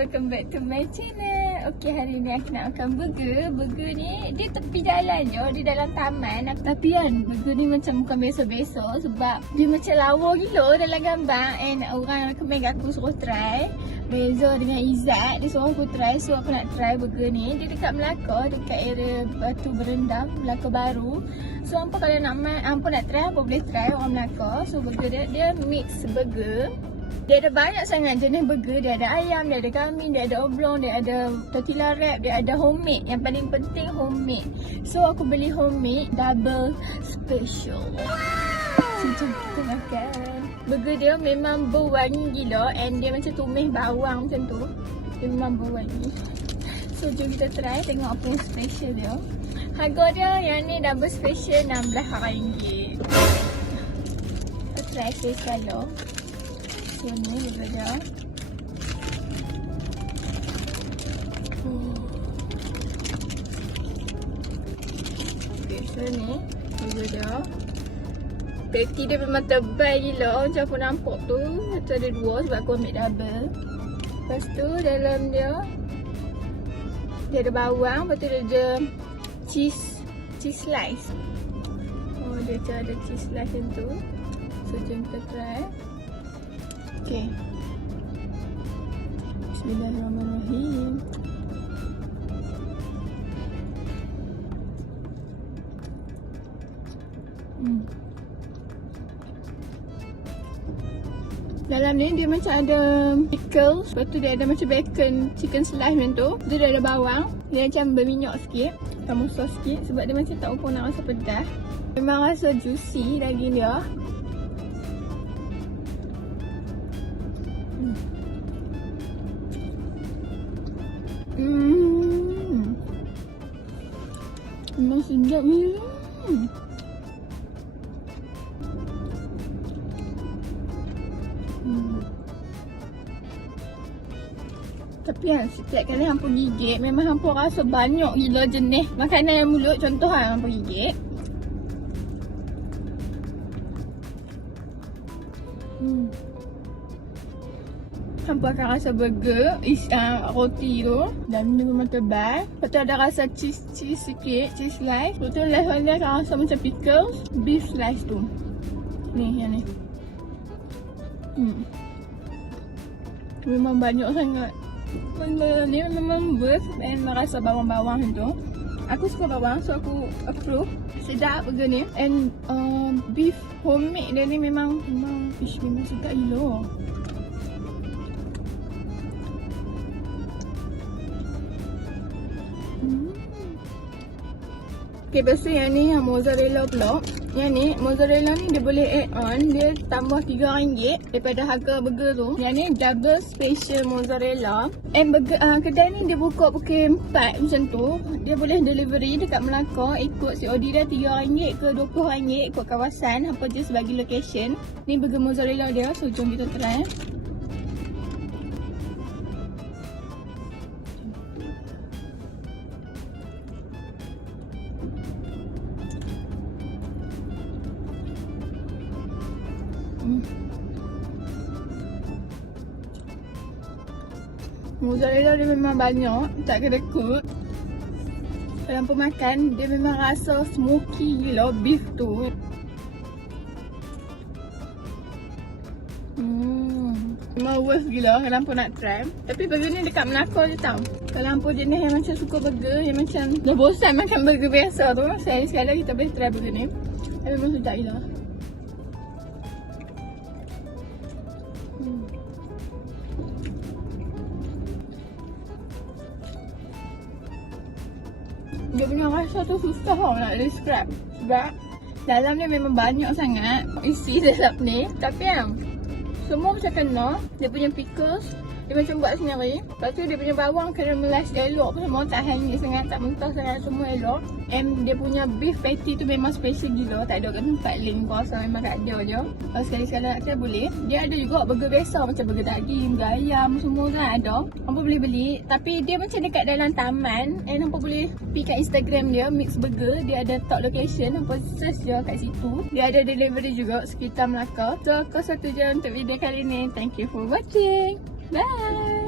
welcome back to my channel. Okay, hari ni aku nak makan burger. Burger ni dia tepi jalan je, di dalam taman. Tapi kan burger ni macam bukan biasa-biasa sebab dia macam lawa gila dalam gambar. And orang recommend aku suruh try. Beza dengan Izzat, dia suruh aku try. So aku nak try burger ni. Dia dekat Melaka, dekat area Batu Berendam, Melaka Baru. So hampa kalau nak try, hampa boleh try orang Melaka. So burger dia mix burger. Dia ada banyak sangat jenis burger. Dia ada ayam, dia ada kambing, dia ada oblong, dia ada tortilla wrap, dia ada homemade. Yang paling penting homemade. So aku beli homemade double special. So jom kita makan. Burger dia memang berwangi gila. And dia macam tumis bawang macam tu. Dia memang berwangi. So jom kita try tengok apa yang special dia. Harga dia yang ni double special RM16. Kita try taste kalau. So ni burger dia. Okay, so ni burger dia. Patty dia memang tebal gila. Macam aku nampak tu macam ada dua sebab aku ambil double. Lepas tu dalam dia ada bawang. Lepas tu dia ada cheese slice. Oh, dia macam ada cheese slice macam tu. So jom kita try. Okay. Bismillahirrahmanirrahim. Dalam ni dia macam ada pickles. Lepas tu dia ada macam bacon, chicken slice macam tu. Dia ada bawang. Dia macam berminyak sikit. Kamu sos sikit sebab dia macam tak ukur nak rasa pedas. Memang rasa juicy daging dia. Memang sedap ni. Tapi kan setiap kali hampa gigit memang hampa rasa banyak gila jenis makanan yang mulut. Contoh kan hampa gigit. Hampa akan rasa burger, roti tu. Dan dia memang tebal. Lepas tu ada rasa cheese sikit, cheese slice. Lepas tu last one dia akan rasa macam pickles, beef slice tu. Ni, yang ni. Memang banyak sangat. Benda ni memang worth and merasa bawang-bawang macam tu. Aku suka bawang so aku approve. Sedap burger ni. And beef homemade dia ni memang sedap gila. Okay, lepas tu yang ni yang mozzarella pula. Yang ni mozzarella ni dia boleh add on. Dia tambah RM3 daripada harga burger tu. Yang ni double special mozzarella. And burger, kedai ni dia buka pukul 4 macam tu. Dia boleh delivery dekat Melaka. Ikut COD dia RM3 ke RM20 ikut kawasan. Hampa just bagi location. Ni burger mozzarella dia. So jom kita try. Mozzarella dia memang banyak, tak kena cook. Kalau pemakan, dia memang rasa smoky gila beef tu. Memang worth gila kalau hampa nak try. Tapi burger ni dekat Melaka je tau. Kalau hampa jenis yang macam suka burger, yang macam dah bosan makan burger biasa tu, sekali-sekala kita boleh try burger ni. Tapi memang sedap gila. Dia punya rasa tu susah tau nak describe. Sebab dalam ni memang banyak sangat isi dalam ni. Tapi kan semua macam kena. Dia punya pickles dia macam buat sendiri. Lepas tu dia punya bawang caramelize elok pun semua. Tak hangit sangat, tak mentah sangat, semua elok. And dia punya beef patty tu memang special gila. Tak ada kat tempat lain, kau rasa memang tak ada je. Kalau sekali-sekala nak try boleh. Dia ada juga burger biasa macam burger daging, burger ayam, semua kan ada. Hampa boleh beli. Tapi dia macam dekat dalam taman. And hampa boleh pergi kat Instagram dia, Mix Burger. Dia ada top location. Hampa search je kat situ. Dia ada delivery juga sekitar Melaka. So, aku satu je untuk video kali ni. Thank you for watching. Bye!